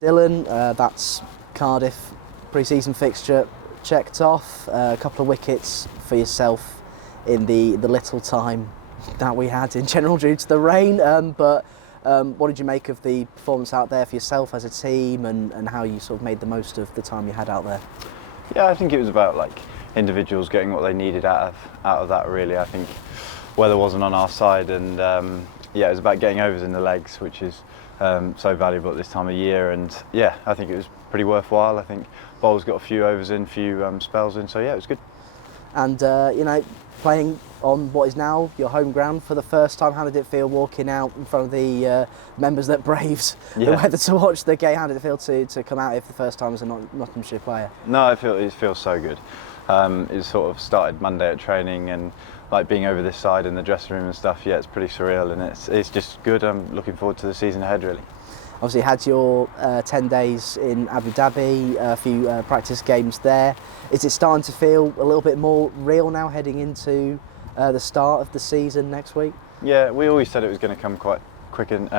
Dillon, that's Cardiff pre-season fixture checked off. A couple of wickets for yourself in the little time that we had in general due to the rain. But what did you make of the performance out there for yourself as a team, and how you sort of made the most of the time you had out there? Yeah, I think it was about individuals getting what they needed out of that. Really, I think weather wasn't on our side, and yeah, it was about getting overs in the legs, which is so valuable at this time of year. And yeah, I think it was pretty worthwhile. I think bowlers got a few overs in, a few spells in, so yeah, it was good. And playing on what is now your home ground for the first time, how did it feel walking out in front of the members that braved the weather to watch the game? How did it feel to come out here for the first time as a Nottinghamshire player? No, it feels so good. It sort of started Monday at training, and being over this side in the dressing room and stuff. Yeah, it's pretty surreal, and it's just good. I'm looking forward to the season ahead, really. Obviously, you had your 10 days in Abu Dhabi, a few practice games there. Is it starting to feel a little bit more real now, heading into the start of the season next week? Yeah, we always said it was going to come quite quick and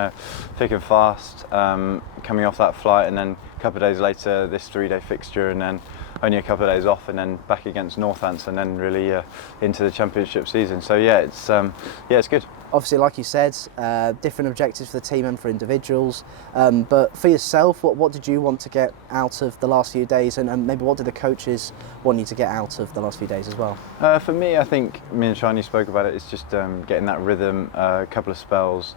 thick and fast, coming off that flight, and then a couple of days later this 3-day fixture, and then only a couple of days off, and then back against Northants, and then really into the championship season. So yeah, it's good. Obviously, like you said, different objectives for the team and for individuals, but for yourself, what did you want to get out of the last few days, and maybe what did the coaches want you to get out of the last few days as well? For me, I think me and Shani spoke about it. It's just getting that rhythm, a couple of spells,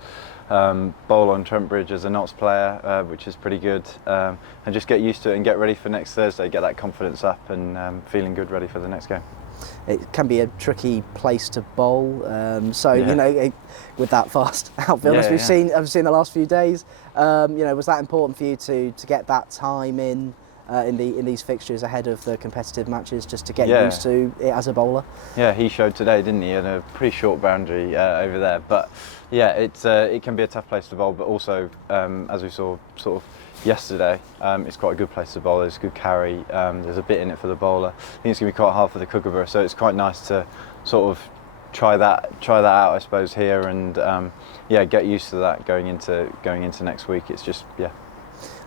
bowl on Trent Bridge as a Notts player, which is pretty good, and just get used to it and get ready for next Thursday, get that confidence up, and feeling good, ready for the next game. It can be a tricky place to bowl, with that fast outfield, as we've seen the last few days. Was that important for you to get that time in these fixtures ahead of the competitive matches, just to get used to it as a bowler? Yeah, he showed today, didn't he, in a pretty short boundary over there. But yeah, it can be a tough place to bowl, but also as we saw sort of yesterday, it's quite a good place to bowl. There's good carry, there's a bit in it for the bowler. I think it's going to be quite hard for the Kookaburra, so it's quite nice to sort of try that out, I suppose, here, and get used to that going into next week. It's just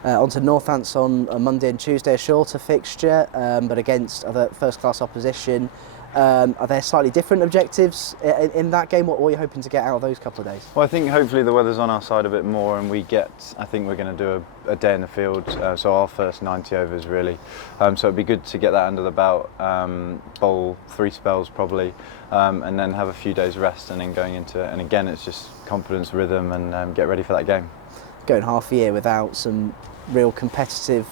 On to Northants on Monday and Tuesday, a shorter fixture, but against other first-class opposition. Are there slightly different objectives in that game? What are you hoping to get out of those couple of days? Well, I think hopefully the weather's on our side a bit more, and I think we're going to do a day in the field, so our first 90 overs really. So it'd be good to get that under the belt, bowl 3 spells probably, and then have a few days rest, and then going into it. And again, it's just confidence, rhythm, and get ready for that game. Going half a year without some real competitive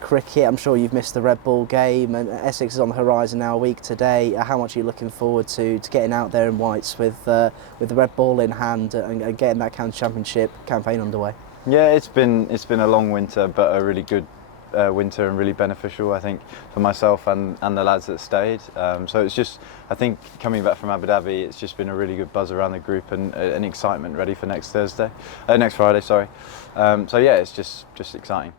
cricket, I'm sure you've missed the red ball game, and Essex is on the horizon now a week today. How much are you looking forward to getting out there in whites with the red ball in hand and getting that county championship campaign underway? Yeah, it's been a long winter, but a really good winter, and really beneficial, I think, for myself and the lads that stayed. So it's just, I think, coming back from Abu Dhabi, it's just been a really good buzz around the group, and an excitement ready for next Friday, sorry. So yeah, it's just exciting.